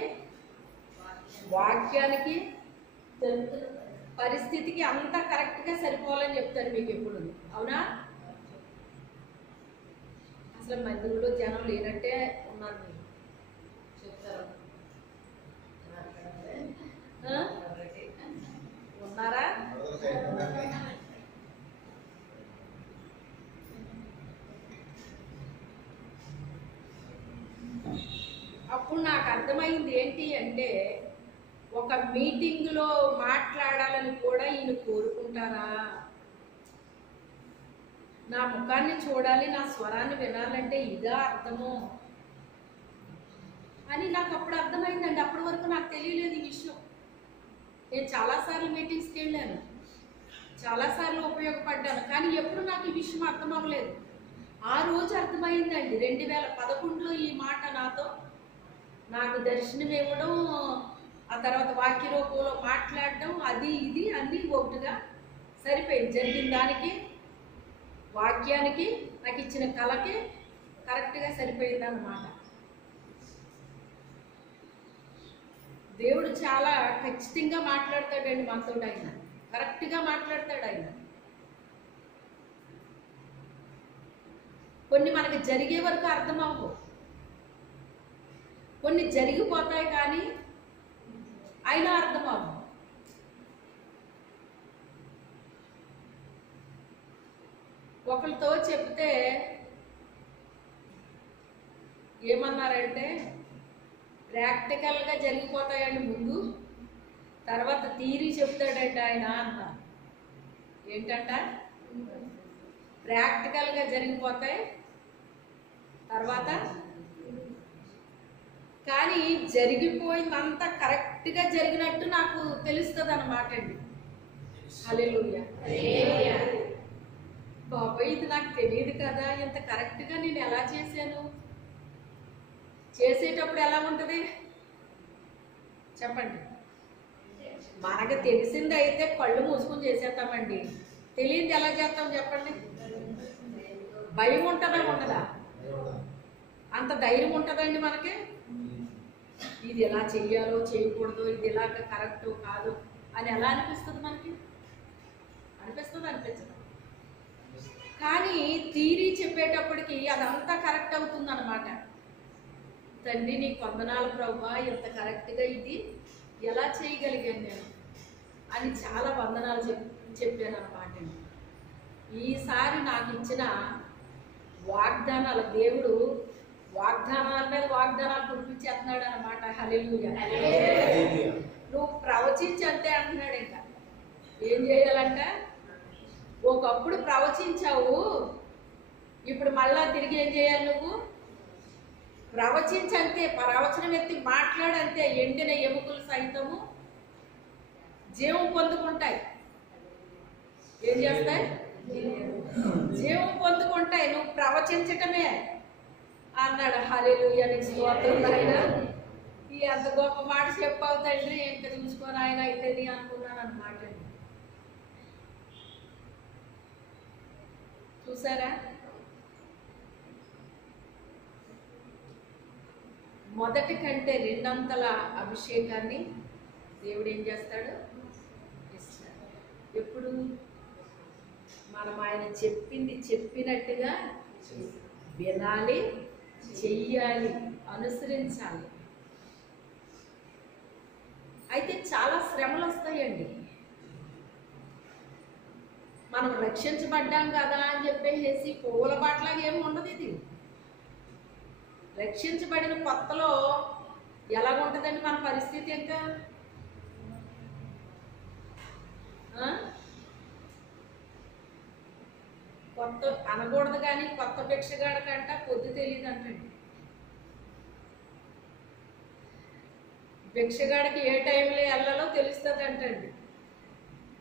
వాక్యానికి పరిస్థితికి అంతా కరెక్ట్గా సరిపోవాలని చెప్తారు మీకు ఎప్పుడు. అవునా? అసలు మందిరంలో జనం లేనట్టే ఉన్నారు. మీరు చెప్తారు ఉన్నారా? అప్పుడు నాకు అర్థమైంది ఏంటి అంటే, ఒక మీటింగ్లో మాట్లాడాలని కూడా ఈయన కోరుకుంటారా? నా ముఖాన్ని చూడాలి, నా స్వరాన్ని వినాలంటే ఇదా అర్థము అని నాకు అప్పుడు అర్థమైందండి. అప్పటి వరకు నాకు తెలియలేదు ఈ విషయం. నేను చాలాసార్లు మీటింగ్స్కి వెళ్ళాను, చాలాసార్లు ఉపయోగపడ్డాను, కానీ ఎప్పుడు నాకు ఈ విషయం అర్థం అవ్వలేదు. ఆ రోజు అర్థమైందండి. 2011లో ఈ మాట నాకు దర్శనం ఇవ్వడం, ఆ తర్వాత వాక్య రూపంలో మాట్లాడడం, అది ఇది అన్నీ ఒకటిగా సరిపోయింది. జరిగిన దానికి, వాక్యానికి, నాకు ఇచ్చిన కళకి కరెక్ట్గా సరిపోయింది అన్నమాట. దేవుడు చాలా ఖచ్చితంగా మాట్లాడతాడండి మనతో. ఆయన కరెక్ట్గా మాట్లాడతాడు. ఆయన కొన్ని మనకి జరిగే వరకు అర్థం అవ్వవు, కొన్ని జరిగిపోతాయి, కానీ అయినా అర్థం అవ్వవు. ఒకరితో చెప్తే ఏమన్నారంటే, ప్రాక్టికల్గా జరిగిపోతాయండి ముందు, తర్వాత థియరీ చెప్తాడండి ఆయన అన్న. ఏంటంట? ప్రాక్టికల్గా జరిగిపోతాయి, తర్వాత కానీ జరిగిపోయిందంతా కరెక్ట్గా జరిగినట్టు నాకు తెలుస్తుంది అన్నమాట అండి. హల్లెలూయా. బాబాయ్, ఇది నాకు తెలియదు కదా, ఇంత కరెక్ట్గా నేను ఎలా చేశాను? చేసేటప్పుడు ఎలా ఉంటుంది చెప్పండి? మనకు తెలిసింది అయితే కళ్ళు మూసుకొని చేసేస్తామండి. తెలియదు ఎలా చేస్తాం చెప్పండి? భయం ఉంటుందా ఉండదా? అంత ధైర్యం ఉంటుందండి మనకి? ఇది ఎలా చెయ్యాలో చేయకూడదు, ఇది ఎలాగ కరెక్ట్ కాదు అని ఎలా అనిపిస్తుంది మనకి? అనిపించదు. కానీ థియరీ చెప్పేటప్పటికి అదంతా కరెక్ట్ అవుతుంది అన్నమాట. తండ్రి నీకు వందనాలు ప్రభువా, ఇంత కరెక్ట్గా ఇది ఎలా చేయగలిగాను నేను అని చాలా వందనాలు చెప్పాను అన్నమాట. ఈసారి నాకు ఇచ్చిన వాగ్దానాలు, దేవుడు వాగ్దానాల మీద వాగ్దానాలు కురిపించేస్తున్నాడు అన్నమాట. హల్లెలూయా. నువ్వు ప్రవచించి అంతే అంటున్నాడు. ఇంకా ఏం చేయాలంట? ఒకప్పుడు ప్రవచించావు, ఇప్పుడు మళ్ళా తిరిగి ఏం చేయాలి? నువ్వు ప్రవచించంతే, ప్రవచనం ఎత్తి మాట్లాడంతే, ఎండిన ఎముకలు సైతము జీవం పొందుకుంటాయి. ఏం చేస్తాయి? జీవం పొందుకుంటాయి. నువ్వు ప్రవచించటమే అన్నాడు. హల్లెలూయా, నీకు స్తోత్రం నాయనా. ఈ అంత గొప్ప మాట చెప్పావు తండ్రి, ఎంత చూసుకొని ఆయన అయితే అనుకున్నాను అన్నమాట. చూసారా? మొదటి కంటే రెండంతల అభిషేకాన్ని దేవుడు ఏం చేస్తాడు? ఇస్తాడు. ఎప్పుడు? మనం ఆయన చెప్పింది చెప్పినట్టుగా వినాలి, చెయ్యాలి, అనుసరించాలి. అయితే చాలా శ్రమలు వస్తాయండి. మనం రక్షించబడ్డాం కదా అని చెప్పేసి పువ్వుల బాటలాగా ఏమి ఉండదు. ఇది రక్షించబడిన కొత్తలో ఎలా ఉంటుందండి మన పరిస్థితి? ఇంకా కొత్త అనకూడదు, కానీ కొత్త భిక్షగాడ కంట పొద్దు తెలియదు అంటండి. భిక్షగాడికి ఏ టైంలో వెళ్ళాలో తెలుస్తుంది అంటండి.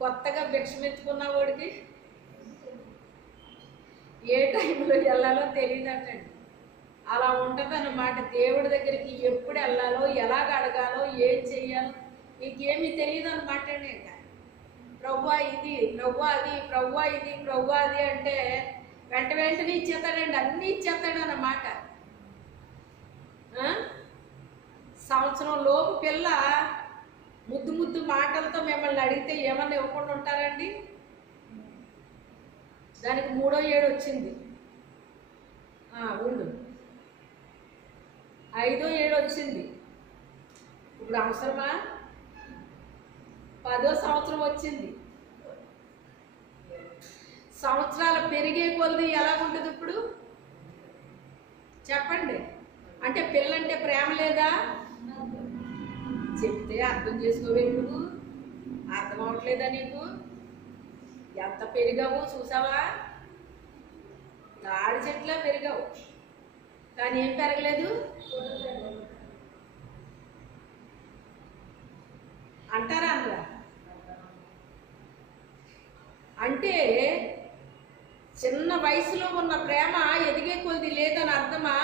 కొత్తగా భిక్షమెత్తుకున్న వాడికి ఏ టైంలో వెళ్ళాలో తెలియదు అంటండి. అలా ఉంటుంది అన్నమాట. దేవుడి దగ్గరికి ఎప్పుడు వెళ్ళాలో, ఎలాగ అడగాలో, ఏం చెయ్యాలో నీకేమీ తెలియదు అన్నమాట. ప్రభువా ఇది, ప్రభువా అది, ప్రభువా ఇది, ప్రభువా అది అంటే వెంటనే ఇచ్చేస్తాడండి. అన్నీ ఇచ్చేస్తాడు అన్నమాట. సంవత్సరం లోపు పిల్ల ముద్దు మాటలతో మిమ్మల్ని అడిగితే ఏమన్నా ఇవ్వకుండా ఉంటారండి? దానికి 3వ ఏడు వచ్చింది, ఉండు. 5వ ఏడు వచ్చింది, ఇప్పుడు అవసరమా? 10వ సంవత్సరం వచ్చింది. సంవత్సరాలు పెరిగే కొద్ది ఎలా ఉంటుంది ఇప్పుడు చెప్పండి? అంటే పిల్లంటే ప్రేమ లేదా? చెప్తే అర్థం చేసుకోవే నువ్వు. అర్థం అవట్లేదా నీకు? ఎంత పెరిగావు చూసావా? తాడి చెట్లా పెరిగావు, కానీ ఏం పెరగలేదు. అంటారా అనరా? అంటే చిన్న వయసులో ఉన్న ప్రేమ ఎదిగే కొద్ది లేదని అర్థమా?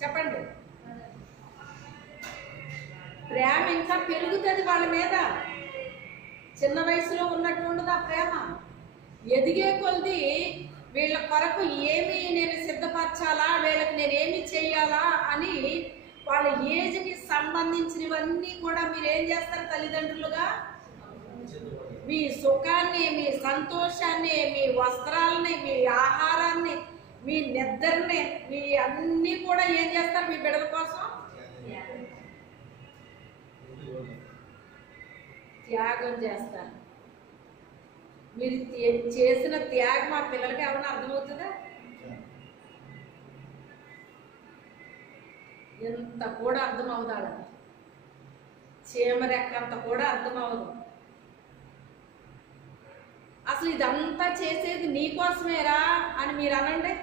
చెప్పండి. ప్రేమ ఇంకా పెరుగుతుంది వాళ్ళ మీద. చిన్న వయసులో ఉన్నట్టు ఉండదు ఆ ప్రేమ. ఎదిగే కొద్ది వీళ్ళ కొరకు ఏమి నేను సిద్ధపరచాలా, వీళ్ళకి నేను ఏమి చెయ్యాలా అని వాళ్ళ ఏజ్కి సంబంధించినవన్నీ కూడా మీరు ఏం చేస్తారు తల్లిదండ్రులుగా? మీ సుఖాన్ని, మీ సంతోషాన్ని, మీ వస్త్రాలని, మీ ఆహారాన్ని, మీ నిద్రని, మీ అన్నీ కూడా ఏం చేస్తారు మీ బిడ్డల కోసం? త్యాగం చేస్తారు. మీరు చేసిన త్యాగం మా పిల్లలకి ఏమైనా అర్థమవుతుందా? ఎంత కూడా అర్థం అవుతాడు. చీమరెక్కంత కూడా అర్థం అవ్వదు. అసలు ఇదంతా చేసేది నీకోసమేరా అని మీరు అనండి.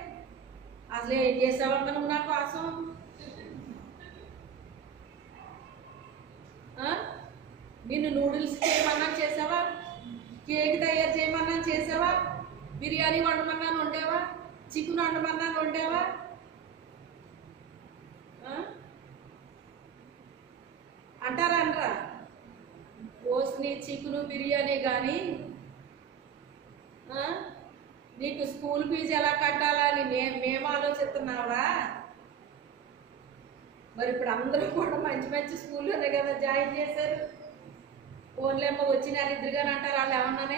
అసలు ఏం చేసావమ్మా నువ్వు నా కోసం? నిన్ను నూడిల్స్ చేయమన్నా చేసావా? కేక్ తయారు చేయమన్నా చేసావా? బిర్యానీ వండమన్నా వండావా? చికెన్ వండమన్నా వండావా? అంటారా అనరా? పోస్ని చికెను బిర్యానీ కానీ నీకు స్కూల్ ఫీజు ఎలా కట్టాలని మేము ఆలోచిస్తున్నావా? మరి ఇప్పుడు అందరూ కూడా మంచి మంచి స్కూల్లోనే కదా జాయిన్ చేశారు. ఫోన్లేమో వచ్చి నెల ఇద్దరుగానే అంటారు వాళ్ళు ఏమన్నానే.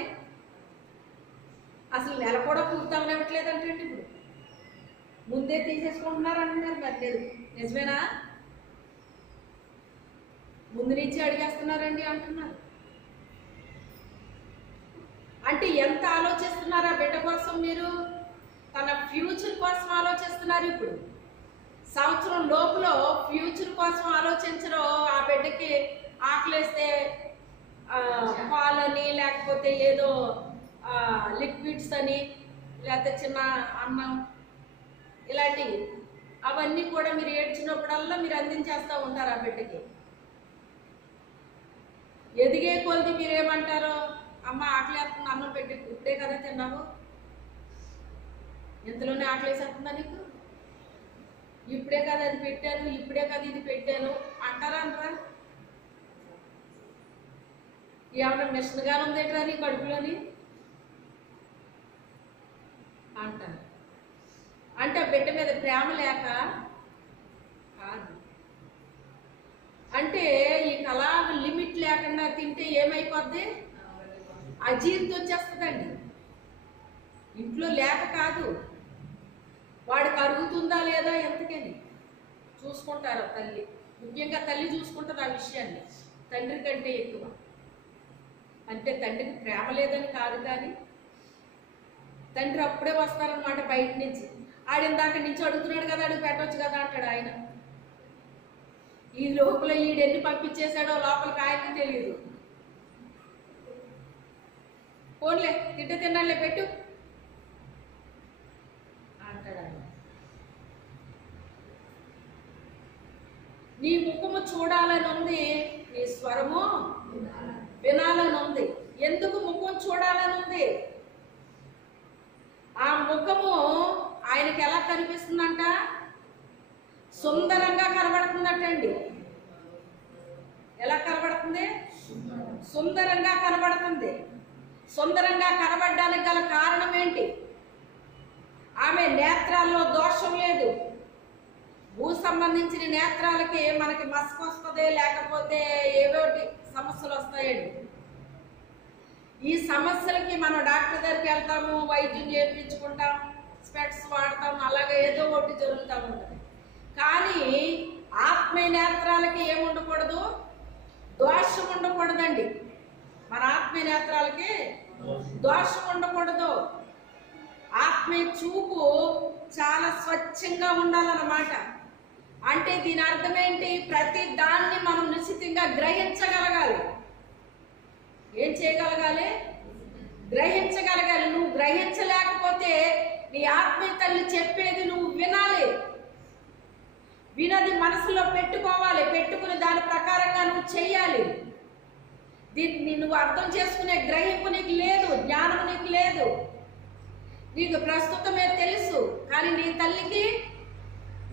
అసలు నెల కూడా పూర్తవనివ్వట్లేదంటే ఇప్పుడు ముందే తీసేసుకుంటున్నారు అంటున్నారు. మరి లేదు, నిజమేనా? ముందు నుంచి అడిగేస్తున్నారండి అంటున్నారు. అంటే ఎంత ఆలోచిస్తున్నారా బిడ్డ కోసం? మీరు తన ఫ్యూచర్ కోసం ఆలోచిస్తున్నారు. ఇప్పుడు సంవత్సరం లోపల ఫ్యూచర్ కోసం ఆలోచించడం. ఆ బిడ్డకి ఆకలేస్తే పాలని, లేకపోతే ఏదో లిక్విడ్స్ అని, లేకపోతే చిన్న అన్నం ఇలాంటివి అవన్నీ కూడా మీరు ఏడ్చినప్పుడల్లా మీరు అందించేస్తూ ఉంటారు ఆ బిడ్డకి. ఎదిగే కొద్ది మీరేమంటారు? అమ్మ ఆకలేస్తుంది, అన్నం పెట్టి ఇప్పుడే కదా తిన్నావు, ఇంతలోనే ఆకలేసేస్తుందా నీకు? ఇప్పుడే కదా అది పెట్టాను, ఇప్పుడే కదా ఇది పెట్టాను అంటారా అంటారా? ఏమన్నా మిషన్గానే ఉందేట్రా నీ కడుపులోని అంటారు. అంటే బిడ్డ మీద ప్రేమ లేక కాదు. అంటే ఈ కళాకు లిమిట్ లేకుండా తింటే ఏమైపోద్ది? అజీర్తి వచ్చేస్తుందండి. ఇంట్లో లేక కాదు, వాడికి అరుగుతుందా లేదా ఎంతకని చూసుకుంటారు తల్లి. ముఖ్యంగా తల్లి చూసుకుంటుంది ఆ విషయాన్ని తండ్రి కంటే ఎక్కువ. అంటే తండ్రికి ప్రేమ లేదని కాదు, కానీ తండ్రి అప్పుడే వస్తారనమాట బయట నుంచి. ఆడిందాక నుంచి అడుగుతున్నాడు కదా, అడుగు పెట్టవచ్చు కదా అంటాడు ఆయన. ఈ లోపల ఈడెన్ని పంపించేశాడో లోపలికి ఆయనకి తెలియదు. పోన్లే తింటే తిన్నాళ్ళే పెట్టు అంటాడు ఆయన. నీ ముఖము చూడాలని ఉంది, నీ స్వరము వినాలని ఉంది. ఎందుకు ముఖం చూడాలని ఉంది? ఆ ముఖము ఆయనకి ఎలా కనిపిస్తుందంట? సుందరంగా కనబడుతుందటండి. ఎలా కనబడుతుంది? సుందరంగా కనబడుతుంది. సుందరంగా కనబడడానికి గల కారణం ఏంటి? ఆమె నేత్రాల్లో దోషం లేదు. భూ సంబంధించిన నేత్రాలకి మనకి మస్క్ వస్తుంది, లేకపోతే ఏవోటి సమస్యలు వస్తాయండి. ఈ సమస్యలకి మనం డాక్టర్ దగ్గరికి వెళ్తాము, వైద్యం చేయించుకుంటాం, స్పెక్ట్స్ వాడతాం, అలాగే ఏదో ఒకటి జరుగుతూ ఉంటుంది. కానీ ఆత్మీయ నేత్రాలకి ఏముండకూడదు? దోషం ఉండకూడదండి. మన ఆత్మీయ నేత్రాలకి దోషం ఉండకూడదు. ఆత్మీయ చూపు చాలా స్వచ్ఛంగా ఉండాలన్నమాట. అంటే దీని అర్థం ఏంటి? ప్రతి దాన్ని మనం నిశ్చితంగా గ్రహించగలగాలి. ఏం చేయగలగాలి? గ్రహించగలగాలి. నువ్వు గ్రహించలేకపోతే నీ ఆత్మీయ తల్లి చెప్పేది నువ్వు వినాలి. వినది మనసులో పెట్టుకోవాలి. పెట్టుకుని దాని ప్రకారంగా నువ్వు చెయ్యాలి. దీన్ని నువ్వు అర్థం చేసుకునే గ్రహింపు నీకు లేదు, జ్ఞానం నీకు లేదు. నీకు ప్రస్తుతమే తెలుసు, కానీ నీ తల్లికి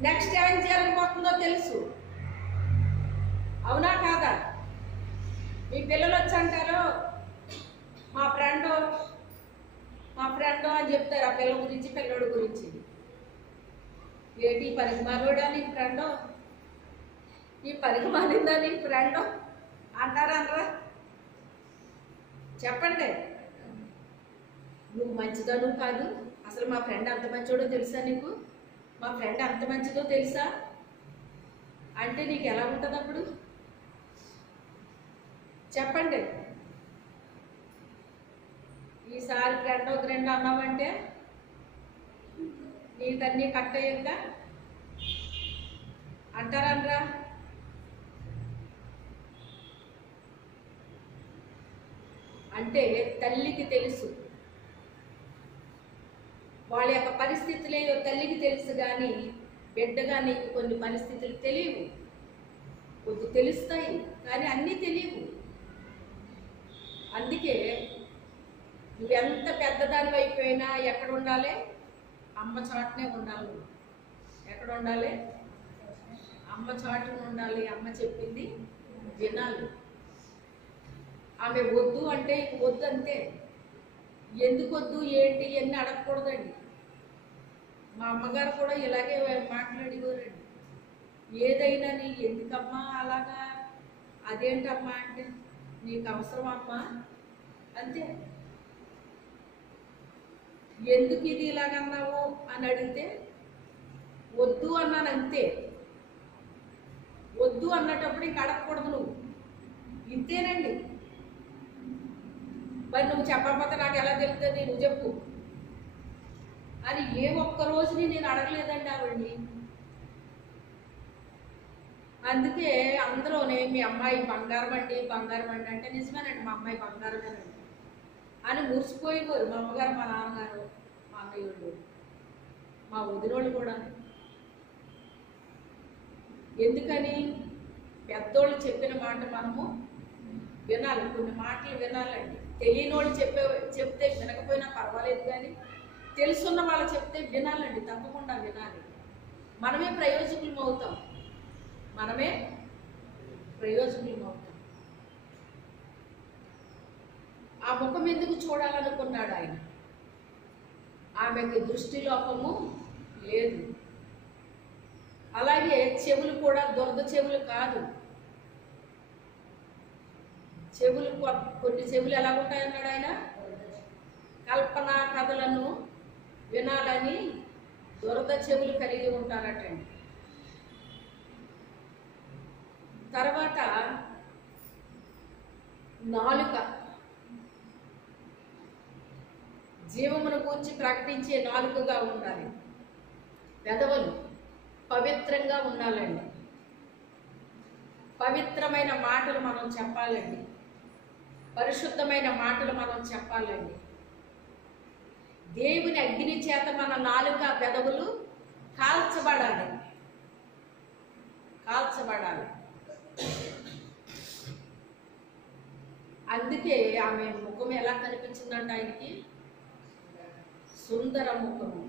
నెక్స్ట్ ఏం జరగబోతుందో తెలుసు. అవునా కాదా? మీ పిల్లలు వచ్చి అంటారు మా ఫ్రెండ్ అని చెప్తారు. ఆ పిల్లల గురించి, పిల్లడి గురించి. ఏంటి పరిమాణోడా నీ ఫ్రెండ్, ఈ పరిమాణిందా నీ ఫ్రెండ్ అంటారా? అనరా? చెప్పండి. నువ్వు మంచిదాను కాదు, అసలు మా ఫ్రెండ్ అంత మంచోడో తెలుసా నీకు? మా ఫ్రెండ్ అంత మంచిదో తెలుసా అంటే నీకు ఎలా ఉంటుంది అప్పుడు? చెప్పండి. ఈసారి ఫ్రెండ్ అన్నావంటే నీకన్నీ కట్ అయ్యాక అంటారనరా? అంటే తల్లికి తెలుసు వాళ్ళ యొక్క పరిస్థితులు ఏదో తల్లికి తెలుసు, కానీ బిడ్డగా నీకు కొన్ని పరిస్థితులు తెలియవు. కొద్ది తెలుస్తాయి కానీ అన్నీ తెలియవు. అందుకే నువ్వెంత పెద్దదాని అయిపోయినా ఎక్కడ ఉండాలి? అమ్మ చాటునే ఉండాలి. ఎక్కడ ఉండాలి? అమ్మ చాటున ఉండాలి. అమ్మ చెప్పింది వినాలి. ఆమె వద్దు అంటే వద్దు అంతే. ఎందుకు వద్దు ఏంటి ఇవన్నీ అడగకూడదండి. మా అమ్మగారు కూడా ఇలాగే మాట్లాడేవారండి. ఏదైనా నీ ఎందుకమ్మా అలాగా, అదేంటమ్మా అంటే నీకు అవసరం అమ్మా అంతే. ఎందుకు ఇది ఇలాగన్నావు అని అడిగితే వద్దు అన్నాను అంతే. వద్దు అన్నటప్పుడు ఇంక అడగకూడదు నువ్వు. ఇంతేనండి. మరి నువ్వు చెప్పకపోతే నాకు ఎలా తెలుస్తుంది? నువ్వు చెప్పు అని ఏ ఒక్క రోజుని నేను అడగలేదండి ఆవిడ్ని. అందుకే అందరూనే మీ అమ్మాయి బంగారం అండి అంటే నిజమేనండి, మా అమ్మాయి బంగారమేనండి అని మురిసిపోయేవారు. మా అమ్మగారు, మా నాన్నగారు, మా అన్నయ్యోళ్ళు, మా వదినోళ్ళు కూడా. ఎందుకని? పెద్దోళ్ళు చెప్పిన మాట మనము వినాలి. కొన్ని మాటలు వినాలండి. తెలియని వాళ్ళు చెప్తే వినకపోయినా పర్వాలేదు, కానీ తెలుసున్న వాళ్ళు చెప్తే వినాలండి. తప్పకుండా వినాలి. మనమే ప్రయోజకులం అవుతాం. మనమే ప్రయోజకులం అవుతాం. ఆ ముఖం ఎందుకు చూడాలనుకున్నాడు ఆయన? ఆమెకి దృష్టి లోపము లేదు. అలాగే చెవులు కూడా దురద చెవులు కాదు. చెవులు కొన్ని చెవులు ఎలా ఉంటాయన్నాడు ఆయన? కల్పనా కథలను వినాలని దురద చెవులు కలిగి ఉంటారటండి. తర్వాత నాలుక, జీవమును గూర్చి ప్రకటించే నాలుకగా ఉండాలి. పెదవులు పవిత్రంగా ఉండాలండి. పవిత్రమైన మాటలు మనం చెప్పాలండి. పరిశుద్ధమైన మాటలు మనం చెప్పాలండి. దేవుని అగ్ని చేత మన నాలుక, పెదవులు కాల్చబడాలి. అందుకే ఆమె ముఖం ఎలా కనిపించిందంటే ఆయనకి సుందర ముఖము,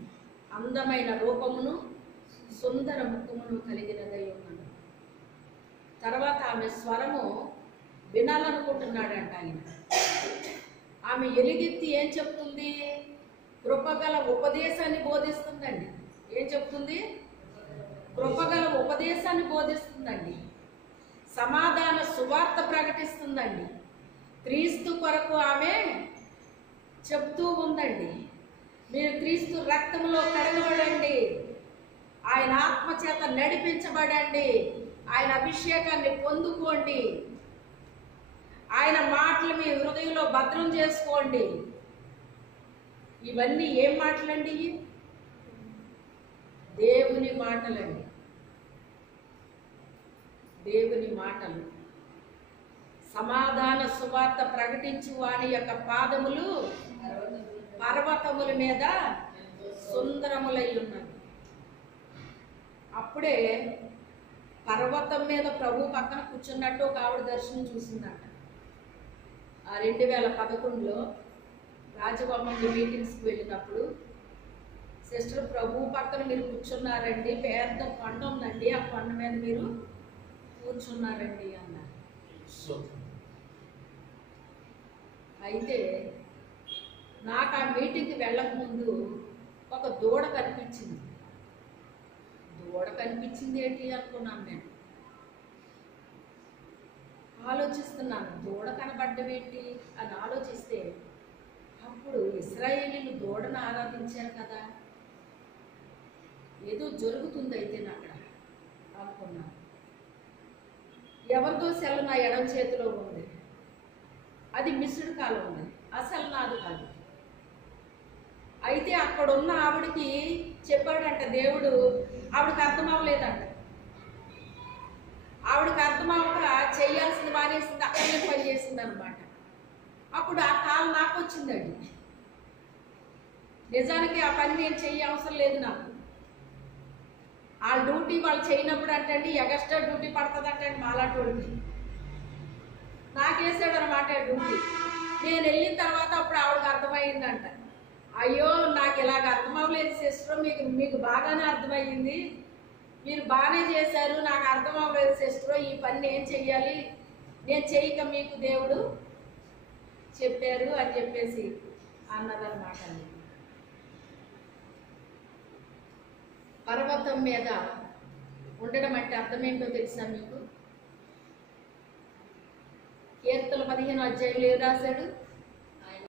అందమైన రూపమును, సుందర ముఖమును కలిగినదై ఉన్నాడు. తర్వాత ఆమె స్వరము వినాలనుకుంటున్నాడంట ఆయన. ఆమె ఎలుగెత్తి ఏం చెప్తుంది? కృపగల ఉపదేశాన్ని బోధిస్తుందండి. ఏం చెప్తుంది? కృపగల ఉపదేశాన్ని బోధిస్తుందండి. సమాధాన సువార్త ప్రకటిస్తుందండి. క్రీస్తు కొరకు ఆమె చెప్తూ ఉందండి. మీరు క్రీస్తు రక్తంలో కడగబడండి, ఆయన ఆత్మ చేత నడిపించబడండి, ఆయన అభిషేకాన్ని పొందుకోండి, ఆయన మాటలు మీ హృదయంలో భద్రం చేసుకోండి. ఇవన్నీ ఏం మాటలండి? దేవుని మాటలండి, దేవుని మాటలు. సమాధాన సువార్త ప్రకటించు వాని యొక్క పాదములు పర్వతముల మీద సుందరములై ఉన్నది. అప్పుడే పర్వతం మీద ప్రభు పక్కన కూర్చున్నట్టు ఒక ఆవిడ దర్శనం చూసిందంట. ఆ 2011లో రాజభవన్కి మీటింగ్స్కి వెళ్ళినప్పుడు, సిస్టర్ ప్రభు పక్కన మీరు కూర్చున్నారండి, పెద్ద కొండ ఉందండి, ఆ కొండ మీద మీరు కూర్చున్నారండి అన్నారు. అయితే నాకు ఆ మీటింగ్కి వెళ్ళకముందు ఒక దూడ కనిపించింది. దూడ కనిపించింది ఏంటి అనుకున్నాను. నేను ఆలోచిస్తున్నాను, దూడ కనబడ్డం ఏంటి అని ఆలోచిస్తే, అప్పుడు ఇశ్రాయేలీలు దూడను ఆరాధించారు కదా, ఏదో జరుగుతుంది అయితే అక్కడ అనుకున్నాను. ఎవరిదో సెల్ నా ఎడమ చేతిలో ఉంది, అది మిస్డ్ కాల్ ఉంది, అసలు నాది కాదు. అయితే అక్కడ ఉన్న ఆవిడకి చెప్పాడంట దేవుడు, ఆవిడకి అర్థం అవ్వలేదంట. ఆవిడకి అర్థం అవ్వక చేయాల్సింది మానేసింది, అక్కడనే పని చేసింది అనమాట. అప్పుడు ఆ కాల్ నాకు వచ్చిందండి. నిజానికి ఆ పని నేను చెయ్య అవసరం లేదు నాకు. ఆ డ్యూటీ వాళ్ళు చేయనప్పుడు అంటండి ఎగస్ట్రా డ్యూటీ పడుతుంది అంటండి మాలాంటి వాళ్ళకి. నాకేసాడు అనమాట డ్యూటీ. నేను వెళ్ళిన తర్వాత అప్పుడు ఆవిడకి అర్థమైందంట, అయ్యో నాకు ఇలాగ అర్థం అవ్వలేదు సిస్టర్, మీకు బాగానే అర్థమయ్యింది, మీరు బాగానే చేశారు, నాకు అర్థం అవ్వలేదు సిస్టర్, ఈ పని నేను చెయ్యాలి, నేను చెయ్యక మీకు దేవుడు చెప్పారు అని చెప్పేసి అన్నదన్నమాట. పర్వతం మీద ఉండడం అంటే అర్థం ఏంటో తెలుసా మీకు? కీర్తన 15 అధ్యాయంలో ఏం రాశాడు?